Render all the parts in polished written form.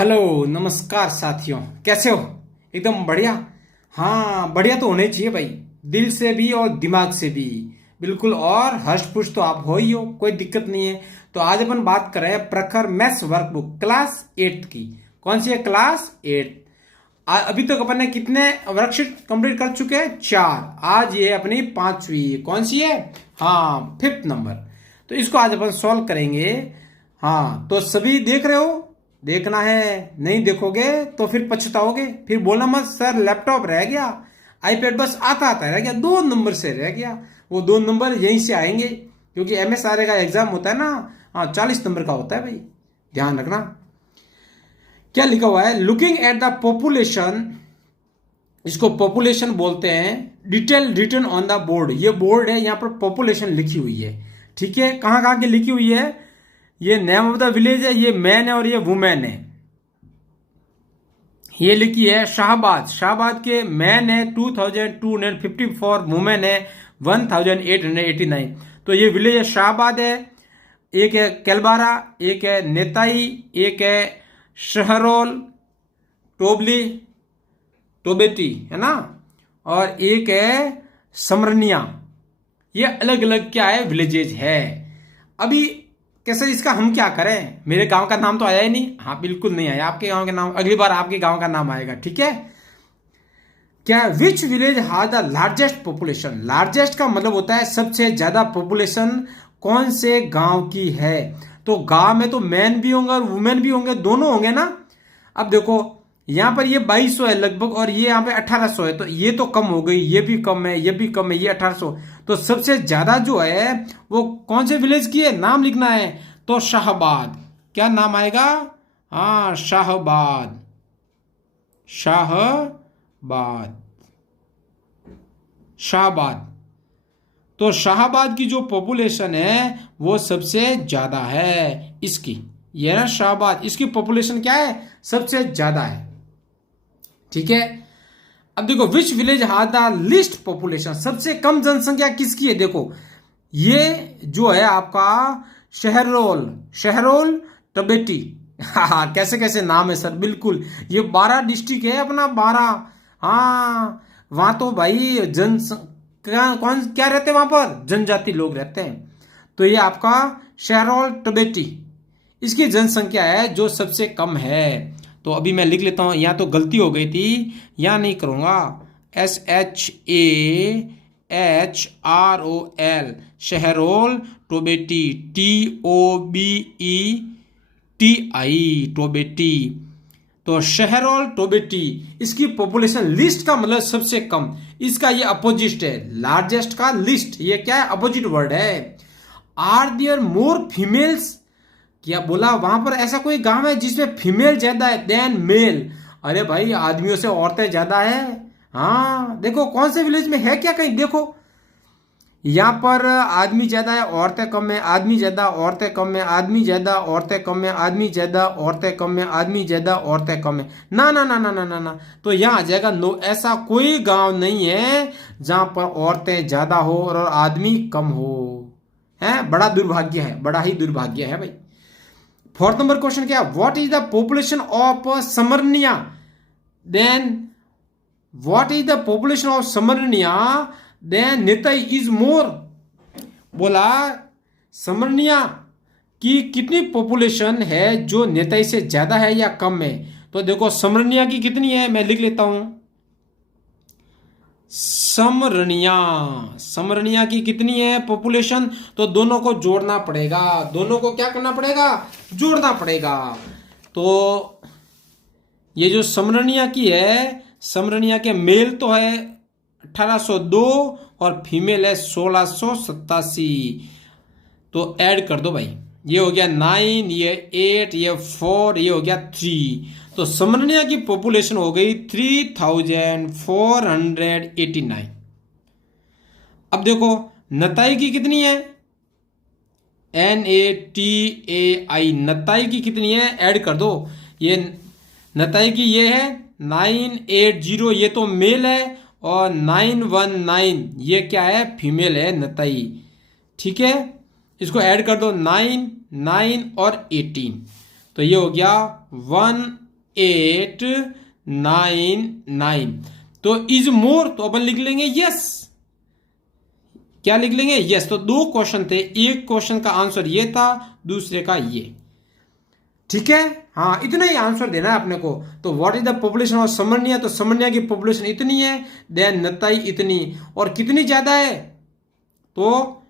Hello नमस्कार साथियों, कैसे हो? एकदम बढ़िया। हाँ, बढ़िया तो होने चाहिए भाई, दिल से भी और दिमाग से भी। बिल्कुल, और हष्ट पुष्ट तो आप हो ही हो, कोई दिक्कत नहीं है। तो आज अपन बात कर रहे हैं प्रखर मैथ्स वर्कबुक क्लास 8 की। कौन सी है? क्लास 8। अभी तक अपन ने कितने वर्कशीट कंप्लीट कर चुके हैं? 4। आज ये अपनी 5वीं। कौन सी है? हाँ, 5th नंबर। तो इसको आज अपन सॉल्व करेंगे। हाँ, तो सभी देख रहे हो? देखना है, नहीं देखोगे तो फिर पछताओगे। फिर बोलना मत सर लैपटॉप रह गया, आईपैड बस आता आता रह गया, 2 नंबर से रह गया। वो 2 नंबर यहीं से आएंगे, क्योंकि एमएसआरए का एग्जाम होता है ना। हाँ, 40 नंबर का होता है भाई, ध्यान रखना। क्या लिखा हुआ है? लुकिंग एट द पॉपुलेशन, इसको पॉपुलेशन बोलते हैं। Detail written on the board, ये बोर्ड है, यहां पर पॉपुलेशन लिखी हुई है। ठीक है, कहां कहां की लिखी हुई है? ये नेम ऑफ द विलेज है, ये मैन है और ये वुमेन है। ये लिखी है शाहबाद, शाहबाद के मैन है 2254, वुमेन है 1889। तो ये विलेज है शाहबाद है। एक है केलबारा, एक है नेताई, एक है शहरोल, टोबली, टोबेटी, है ना, और एक है समरनिया। ये अलग अलग क्या है? विलेजेज है। अभी कैसे इसका हम क्या करें? मेरे गांव का नाम तो आया ही नहीं। हाँ, बिल्कुल नहीं आया। आपके गांव के नाम अगली बार आपके गांव का नाम आएगा, ठीक है? क्या which village has the largest population? Largest का मतलब होता है सबसे ज्यादा पॉपुलेशन कौन से गांव की है। तो गांव में तो मैन भी होंगे और वुमेन भी होंगे, दोनों होंगे ना। अब देखो, यहां पर ये 2200 है लगभग, और ये यहां पे 1800 है, तो ये तो कम हो गई, ये भी कम है, ये भी कम है, ये 1800। तो सबसे ज्यादा जो है वो कौन से विलेज की है? नाम लिखना है। तो शाहबाद। क्या नाम आएगा? हाँ, शाहबाद, शाहबाद, शाहबाद। तो शाहबाद की जो पॉपुलेशन है वो सबसे ज्यादा है इसकी। ये ना शाहबाद, इसकी पॉपुलेशन क्या है? सबसे ज्यादा है। ठीक है, अब देखो which village has the least population, सबसे कम जनसंख्या किसकी है? देखो, ये जो है आपका शहरोल, शहरोल टबेटी। हाँ, कैसे कैसे नाम है सर, बिल्कुल। ये 12 डिस्ट्रिक्ट है अपना, 12। हाँ, वहां तो भाई कौन क्या रहते हैं वहां पर? जनजाति लोग रहते हैं। तो ये आपका शहरोल टबेटी, इसकी जनसंख्या है जो सबसे कम है। तो अभी मैं लिख लेता हूं, यहां तो गलती हो गई थी, यहां नहीं करूंगा। SHAHROL, शहरोल टोबेटी, TOBETI, टोबेटी। तो शहरोल टोबेटी, इसकी पॉपुलेशन लिस्ट का मतलब सबसे कम। इसका ये अपोजिट है, लार्जेस्ट का लिस्ट। ये क्या है? अपोजिट वर्ड है। Are there more females? क्या बोला? वहां पर ऐसा कोई गांव है जिसमें फीमेल ज्यादा है देन मेल? अरे भाई, आदमियों से औरतें ज्यादा है। हाँ, देखो कौन से विलेज में है क्या? कहीं देखो, यहां पर आदमी ज्यादा है, औरतें कम है, आदमी ज्यादा, औरतें कम है, आदमी ज्यादा, औरतें कम है, आदमी ज्यादा, औरतें कम है, आदमी ज्यादा, औरतें कम है। ना ना ना ना ना ना ना, तो यहां आ जाएगा नो। ऐसा कोई गांव नहीं है जहां पर औरतें ज्यादा हो और आदमी कम हो। है, बड़ा दुर्भाग्य है, बड़ा ही दुर्भाग्य है भाई। 4th नंबर क्वेश्चन क्या? What is the population of Samarnia? Then what is the population of Samarnia then Netai is more? बोला समरनिया की कितनी पॉपुलेशन है जो नेताई से ज्यादा है या कम है? तो देखो, समरनिया की कितनी है, मैं लिख लेता हूं। समरनिया, समरनिया की कितनी है पॉपुलेशन? तो दोनों को जोड़ना पड़ेगा, दोनों को क्या करना पड़ेगा? जोड़ना पड़ेगा। तो ये जो समरनिया की है, समरनिया के मेल तो है 1802 और फीमेल है 1687। तो ऐड कर दो भाई, ये हो गया 9, ये 8, ये 4, ये हो गया 3। तो समरनिया की पॉपुलेशन हो गई 3489। अब देखो नताई की कितनी है? NATAI, नताई की कितनी है? ऐड कर दो। ये नताई की ये है 980, ये तो मेल है, और 919 ये क्या है? फीमेल है नताई। ठीक है, इसको ऐड कर दो, 9, 9 और 18। तो ये हो गया 1899। तो इज मोर, तो अपन लिख लेंगे यस। क्या लिख लेंगे? यस। तो दो क्वेश्चन थे, एक क्वेश्चन का आंसर ये था, दूसरे का ये। ठीक है, हाँ, इतना ही आंसर देना है अपने को। तो what is the population of Samanya? तो समन्या की पॉपुलेशन इतनी है, देन नताई इतनी, और कितनी ज्यादा है? तो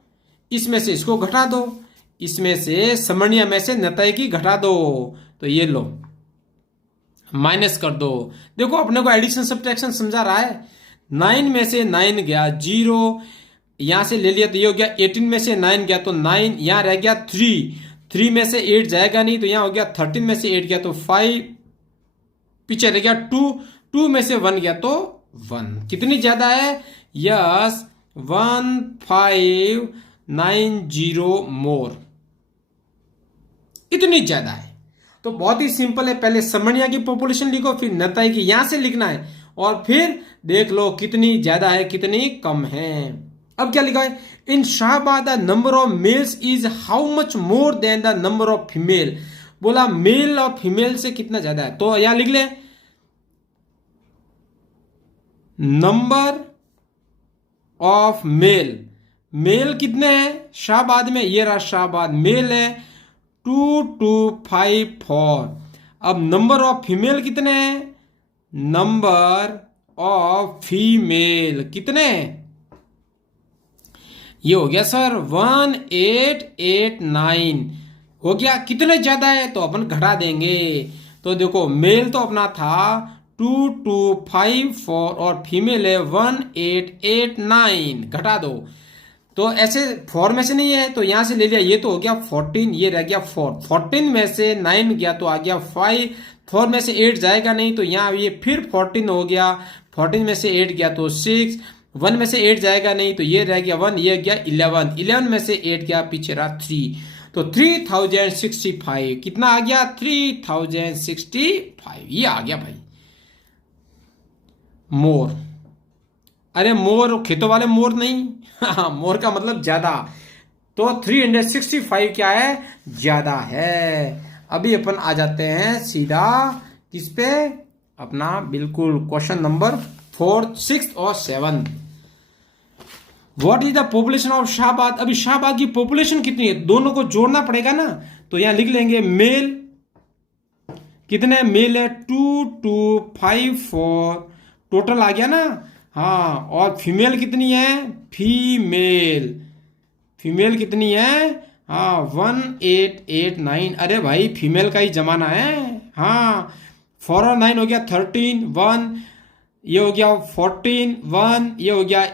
इसमें से इसको घटा दो, इसमें से समन्या में से नताई की घटा दो, तो ये लो माइनस कर दो। देखो अपने को एडिशन सब्ट्रैक्शन समझा रहा है। 9 में से 9 गया 0, यहां से ले लिया तो ये हो गया। 18 में से 9 गया तो 9, यहां रह गया 3 में से 8 जाएगा नहीं, तो यहां हो गया 13 में से 8 गया तो 5, पीछे रह गया 2 में से 1 गया तो 1। कितनी ज्यादा है? यस, 1590 मोर, इतनी ज्यादा है। तो बहुत ही सिंपल है, पहले समन्या की पॉपुलेशन लिखो, फिर नताई की यहां से लिखना है, और फिर देख लो कितनी ज्यादा है कितनी कम है। अब क्या लिखा है? In Shahbad the number of males is how much more than the number of female. बोला मेल और फीमेल से कितना ज्यादा है, तो यहां लिख ले नंबर ऑफ मेल। मेल कितने हैं शाहबाद में? ये रहा शाहबाद, मेल है 2254। अब नंबर ऑफ फीमेल कितने हैं? नंबर ऑफ फीमेल कितने? ये हो गया सर 1889 हो गया। कितने ज्यादा है तो अपन घटा देंगे। तो देखो मेल तो अपना था 2254 और फीमेल है 1889, घटा दो। तो ऐसे 4 में से नहीं है तो यहां से ले लिया, ये तो हो गया 14, ये रह गया 4। 14 में से 9 गया तो आ गया 5, 4 में से 8 जाएगा नहीं तो यहाँ ये फिर 14 हो गया। 14 में से 8 गया तो 6, 1 में से 8 जाएगा नहीं तो ये रह गया 1, ये गया 11, 11 में से 8 गया, पीछे रहा 3, तो 3065 कितना आ गया? 3065, ये आ गया भाई मोर। अरे मोर खेतों वाले मोर नहीं, मोर का मतलब ज्यादा। तो 365 क्या है? ज्यादा है। अभी अपन आ जाते हैं सीधा किस पे? अपना बिल्कुल क्वेश्चन नंबर 4, 6 और 7। What is the population of Shahbad? अभी शाहबाद की पॉपुलेशन कितनी है, दोनों को जोड़ना पड़ेगा ना। तो यहां लिख लेंगे मेल कितने? मेल है 2254, टोटल आ गया ना। हाँ, और फीमेल कितनी है? फीमेल कितनी है? हाँ 1889। अरे भाई फीमेल का ही जमाना है। हाँ 4 और 9 हो गया 13, 1, ये हो गया 14, 1, ये हो गया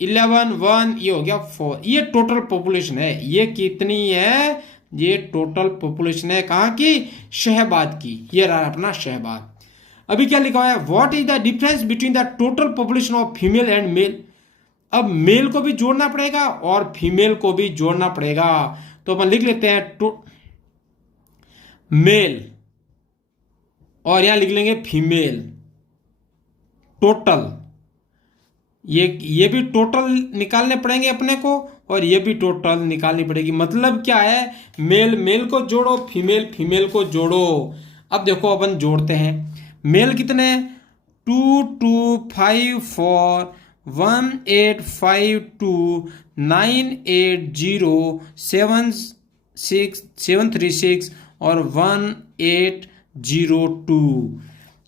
11, 1, ये हो गया 4। ये टोटल पॉपुलेशन है। ये कितनी है? ये टोटल पॉपुलेशन है कहाँ की? शहबाद की। ये रहा अपना शहबाद। अभी क्या लिखा हुआ है? What is the difference between the total population of female and male? अब मेल को भी जोड़ना पड़ेगा और फीमेल को भी जोड़ना पड़ेगा। तो अपन लिख लेते हैं मेल और यहां लिख लेंगे फीमेल टोटल। ये भी टोटल निकालने पड़ेंगे अपने को और ये भी टोटल निकालनी पड़ेगी। मतलब क्या है? मेल को जोड़ो, फीमेल को जोड़ो। अब देखो अपन जोड़ते हैं। मेल कितने? 2254, 1852, 980, 736 और 1802।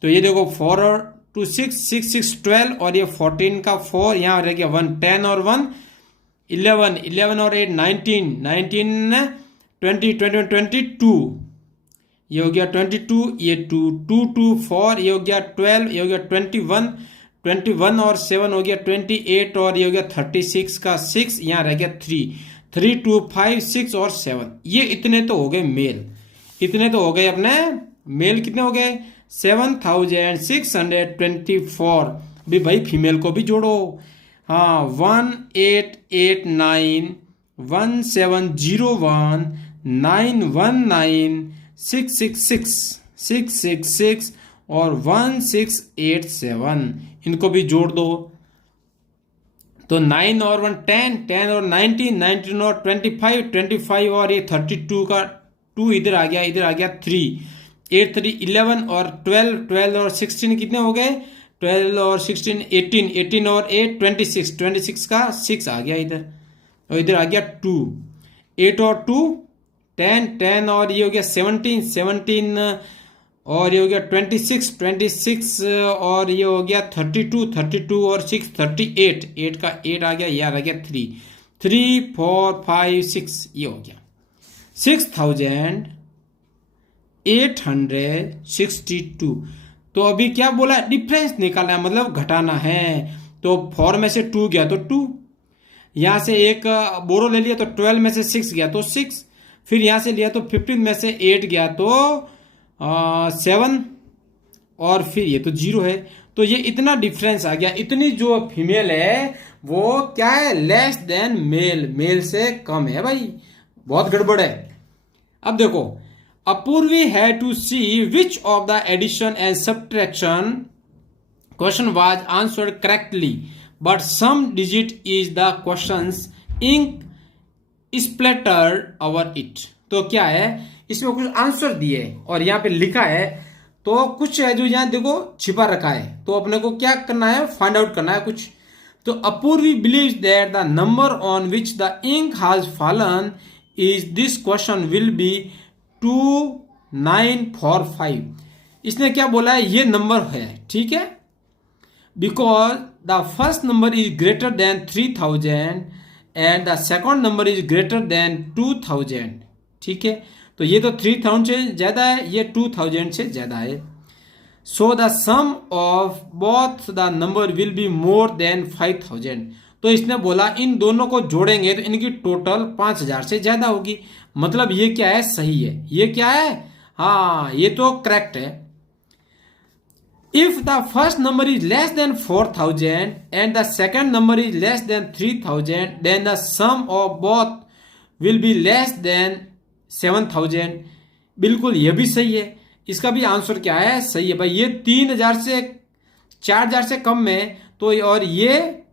तो ये देखो 4 और 2 6, 6 6 12 और ये 14 का 4, यहाँ रह गया 1, 10 और 1 11, 11 और 8 19, 19 20 21 22, ये हो गया 22, ये 2 2 2 4, ये हो गया 12, ये हो गया 21, 21 और 7 हो गया 28 और ये हो गया 36 का 6, यहाँ रह गया 3 3 2 5 6 और 7। ये इतने तो हो गए मेल। इतने तो हो गए अपने मेल। कितने हो गए? 7624। भी भाई फीमेल को भी जोड़ो। हाँ 1889, 1701, 919, 666 और 1687, इनको भी जोड़ दो। तो 9 और 1 10, 10 और 19, 19 और 25, 25 और ये 32 का 2 इधर आ गया 3, 8 3 11 और 12 और 16 कितने हो गए? 12 और 16 18 और 8 26 का 6 आ गया इधर, और इधर आ गया 2, 8 और 2 10 और ये हो गया 17 और ये हो गया 26 और ये हो गया 32 और 6 38, 8 का 8 आ गया, यार आ गया 3 4 5 6, ये हो गया 6862। तो अभी क्या बोला? डिफरेंस निकालना है, मतलब घटाना है। तो 4 में से 2 गया तो 2, यहां से एक बोरो ले लिया तो 12 में से 6 गया तो 6, फिर यहां से लिया तो 15 में से 8 गया तो 7, और फिर ये तो 0 है। तो ये इतना डिफरेंस आ गया। इतनी जो फीमेल है वो क्या है? लेस देन मेल, मेल से कम है भाई, बहुत गड़बड़ है। अब देखो, Apoorvi had to see which of the addition and subtraction question was answered correctly but some digit is the questions ink splattered over it. तो क्या है, इसमें कुछ आंसर दिए और यहाँ पे लिखा है, तो कुछ है जो यहाँ देखो छिपा रखा है, तो अपने को क्या करना है? फाइंड आउट करना है कुछ। तो Apurvi believes that the number on which the ink has fallen is this question will be 2945। इसने क्या बोला है? ये नंबर है, ठीक है, because the first number is greater than 3000 and the second number is greater than 2000, ठीक है। तो ये तो 3000 से ज्यादा है, ये 2000 से ज्यादा है। So the sum of both the number will be more than 5000। तो इसने बोला इन दोनों को जोड़ेंगे तो इनकी टोटल 5000 से ज्यादा होगी। मतलब ये क्या है? सही है। ये क्या है? हाँ, ये तो करेक्ट है। If the first number is less than 4000 and the second number is less than 3000, then the sum of both will be less than 7000। बिल्कुल ये भी सही है। इसका भी आंसर क्या है? सही है भाई। ये 3000 से 4000 से कम में, तो और ये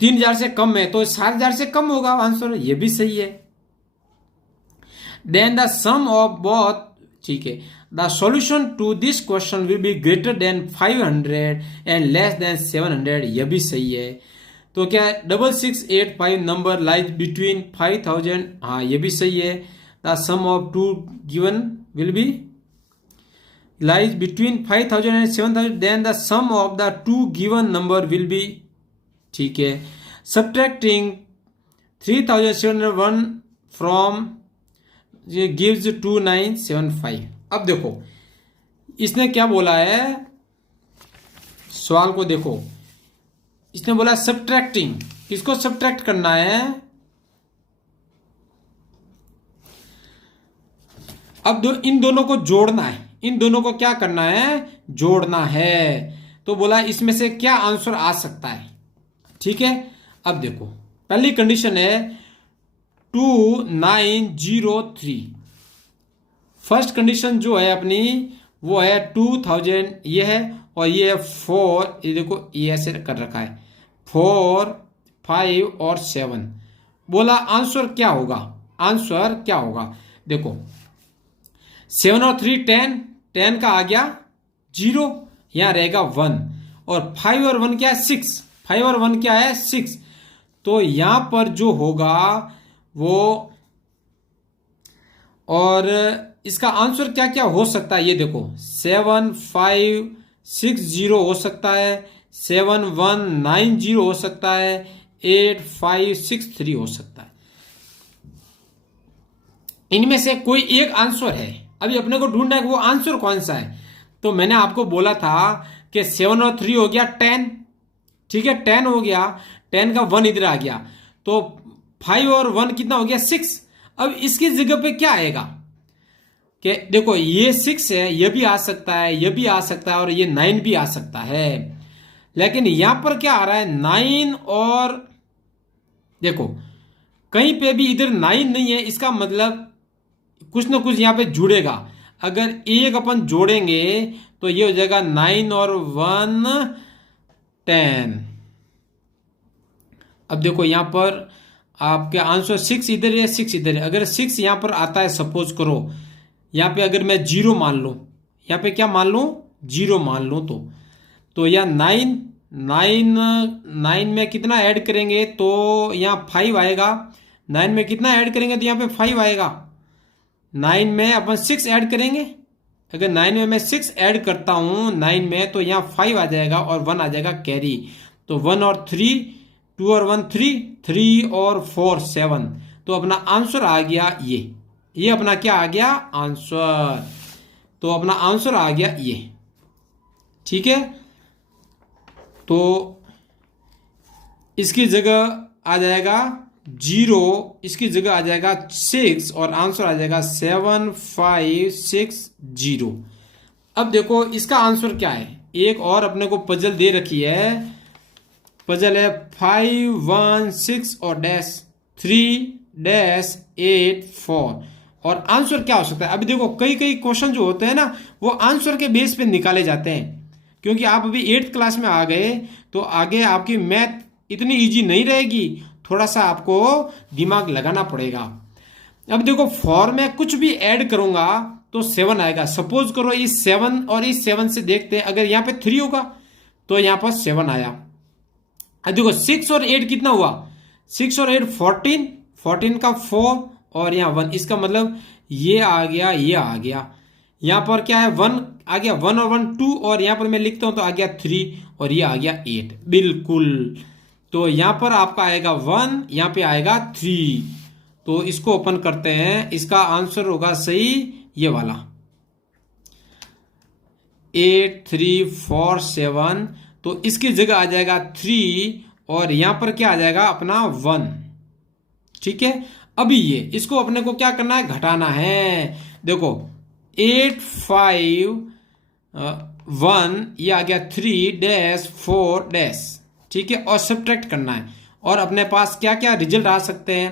3000 से कम में, तो 7000 से कम होगा आंसर। ये भी सही है। Then the sum of both, ठीक है, the solution to this question will be greater than 500 and less than 700। यह भी सही है। तो क्या 6685 नंबर लाइज बिटवीन 5000, हाँ ये भी सही है। The sum of two given will be lies between 5000 and 7000, then the sum of the two given number will be, ठीक है, सब्ट्रैक्टिंग 3701 फ्रॉम गिव्स 2975। अब देखो इसने क्या बोला है, सवाल को देखो। इसने बोला सब्ट्रैक्टिंग, किसको सब्ट्रैक्ट करना है? अब इन दोनों को जोड़ना है। इन दोनों को क्या करना है? जोड़ना है। तो बोला इसमें से क्या आंसर आ सकता है, ठीक है। अब देखो पहली कंडीशन है 2903। फर्स्ट कंडीशन जो है अपनी वो है 2000, ये है, और ये है 4, ये देखो ये ऐसे कर रखा है 4 5 और 7। बोला आंसर क्या होगा? आंसर क्या होगा? देखो 7 और 3 10 का आ गया 0, यहां रहेगा 1, और 5 और 1 क्या है? 6, 5 और 1 क्या है? 6। तो यहां पर जो होगा वो, और इसका आंसर क्या क्या हो सकता है ये देखो 7560 हो सकता है, 7190 हो सकता है, 8563 हो सकता है। इनमें से कोई एक आंसर है। अभी अपने को ढूंढना है कि वो आंसर कौन सा है। तो मैंने आपको बोला था कि 7 और 3 हो गया 10, ठीक है, 10 हो गया, 10 का 1 इधर आ गया, तो 5 और 1 कितना हो गया? 6। अब इसकी जगह पे क्या आएगा कि देखो ये 6 है, ये भी आ सकता है, ये भी आ सकता है, और ये 9 भी आ सकता है। लेकिन यहां पर क्या आ रहा है? 9, और देखो कहीं पे भी इधर 9 नहीं है, इसका मतलब कुछ ना कुछ यहां पे जुड़ेगा। अगर एक अपन जोड़ेंगे तो ये हो जाएगा 9 और 1 10। अब देखो यहां पर आपके आंसर 6 इधर है, 6 इधर है। अगर 6 यहां पर आता है, सपोज करो यहाँ पे अगर मैं 0 मान लूँ, यहाँ पे क्या मान लूँ, 0 मान लूँ, तो यहाँ 9 में कितना ऐड करेंगे तो यहाँ 5 आएगा। 9 में कितना ऐड करेंगे तो यहाँ पे 5 आएगा। 9 में अपन 6 ऐड करेंगे, अगर 9 में मैं 6 ऐड करता हूँ 9 में, तो यहाँ 5 आ जाएगा और 1 आ जाएगा कैरी। तो 1 और 3, 2 और 1 3, 3 और 4 7। तो अपना आंसर आ गया ये अपना क्या आ गया, आंसर। तो अपना आंसर आ गया ये, ठीक है। तो इसकी जगह आ जाएगा 0, इसकी जगह आ जाएगा 6 और आंसर आ जाएगा 7 5 6 0। अब देखो इसका आंसर क्या है। एक और अपने को पजल दे रखी है, पजल है 5 1 6 और डैश 3 डैश 8 4। और आंसर क्या हो सकता है। अभी देखो कई क्वेश्चन जो होते हैं ना वो आंसर के बेस पे निकाले जाते हैं, क्योंकि आप अभी 8th क्लास में आ गए तो आगे आपकी मैथ इतनी इजी नहीं रहेगी, थोड़ा सा आपको दिमाग लगाना पड़ेगा। अब देखो 4 में कुछ भी ऐड करूंगा तो 7 आएगा। सपोज करो इस 7 और इस 7 से देखते हैं, अगर यहाँ पे 3 होगा तो यहाँ पर 7 आया। अब देखो 6 और 8 कितना हुआ, 6 और 8 14, 14 का 4 और यहाँ 1, इसका मतलब ये आ गया, ये आ गया। यहाँ पर क्या है 1 आ गया, 1 और 1 2, और यहाँ पर मैं लिखता हूं तो आ गया 3 और ये आ गया 8, बिल्कुल। तो यहाँ पर आपका आएगा 1, यहाँ पे आएगा 3। तो इसको ओपन करते हैं, इसका आंसर होगा सही ये वाला 8 3 4 7। तो इसकी जगह आ जाएगा 3 और यहाँ पर क्या आ जाएगा अपना 1, ठीक है। अभी ये इसको अपने को क्या करना है, घटाना है। देखो 8 5 1 ये आ गया 3 डैश 4 डैश, ठीक है, और सब्ट्रैक्ट करना है। और अपने पास क्या क्या रिजल्ट आ सकते हैं,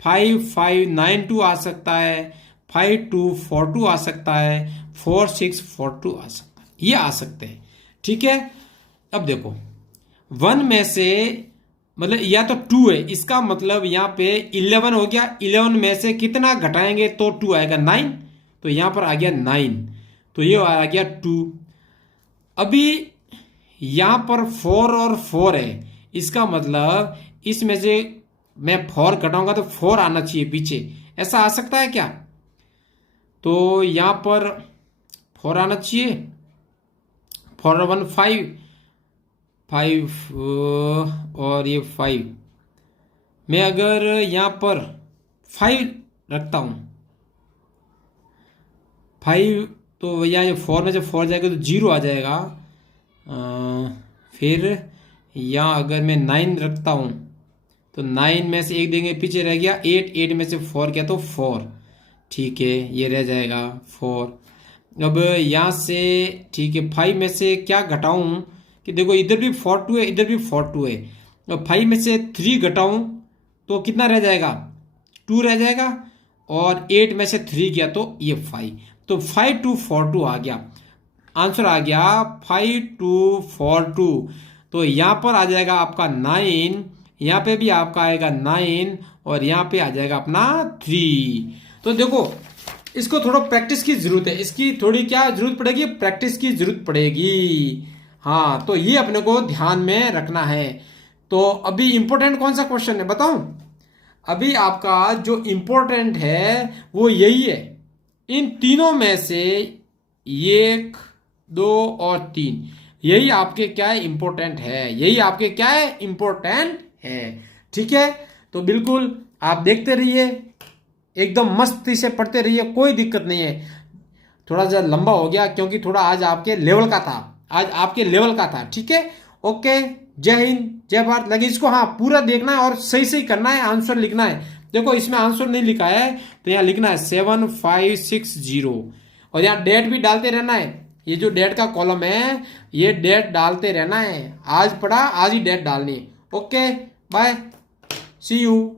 5 5 9 2 आ सकता है, 5 2 4 2 आ सकता है, 4 6 4 2 आ सकता है, ये आ सकते हैं, ठीक है। अब देखो 1 में से मतलब या तो 2 है, इसका मतलब यहाँ पे 11 हो गया, 11 में से कितना घटाएंगे तो 2 आएगा 9, तो यहाँ पर आ गया 9, तो ये आ गया 2। अभी यहाँ पर 4 और 4 है, इसका मतलब इसमें से मैं 4 घटाऊंगा तो 4 आना चाहिए पीछे, ऐसा आ सकता है क्या। तो यहाँ पर 4 आना चाहिए, 4 और 1 5 5 और ये 5। मैं अगर यहाँ पर 5 रखता हूँ 5, तो भैया ये 4 में से 4 जाएगा तो 0 आ जाएगा। फिर यहाँ अगर मैं 9 रखता हूँ तो 9 में से एक देंगे पीछे रह गया 8, 8 में से 4 क्या तो 4, ठीक है, ये रह जाएगा 4। अब यहाँ से ठीक है 5 में से क्या घटाऊँ कि देखो इधर भी 4 2 है, इधर भी 4 2 है। अब 5 में से 3 घटाऊँ तो कितना रह जाएगा, 2 रह जाएगा, और 8 में से 3 गया तो ये 5, तो 5 2 4 2 आ गया। आंसर आ गया 5 2 4 2। तो यहाँ पर आ जाएगा आपका 9, यहाँ पे भी आपका आएगा 9 और यहाँ पे आ जाएगा अपना 3। तो देखो इसको थोड़ा प्रैक्टिस की जरूरत है, इसकी थोड़ी क्या जरूरत पड़ेगी, प्रैक्टिस की जरूरत पड़ेगी। हाँ, तो ये अपने को ध्यान में रखना है। तो अभी इंपॉर्टेंट कौन सा क्वेश्चन है बताऊं, अभी आपका जो इंपॉर्टेंट है वो यही है, इन तीनों में से 1 2 और 3, यही आपके क्या है इंपॉर्टेंट है, यही आपके क्या है इंपॉर्टेंट है, ठीक है। तो बिल्कुल आप देखते रहिए, एकदम मस्ती से पढ़ते रहिए, कोई दिक्कत नहीं है। थोड़ा सा लंबा हो गया क्योंकि थोड़ा आज आपके लेवल का था, आज आपके लेवल का था, ठीक है। ओके, जय हिंद जय भारत। लगे इसको हाँ पूरा देखना है और सही सही करना है, आंसर लिखना है। देखो इसमें आंसर नहीं लिखा है तो यहाँ लिखना है 7 5 6 0, और यहाँ डेट भी डालते रहना है। ये जो डेट का कॉलम है ये डेट डालते रहना है, आज पढ़ा आज ही डेट डालनी है। Okay bye, see you.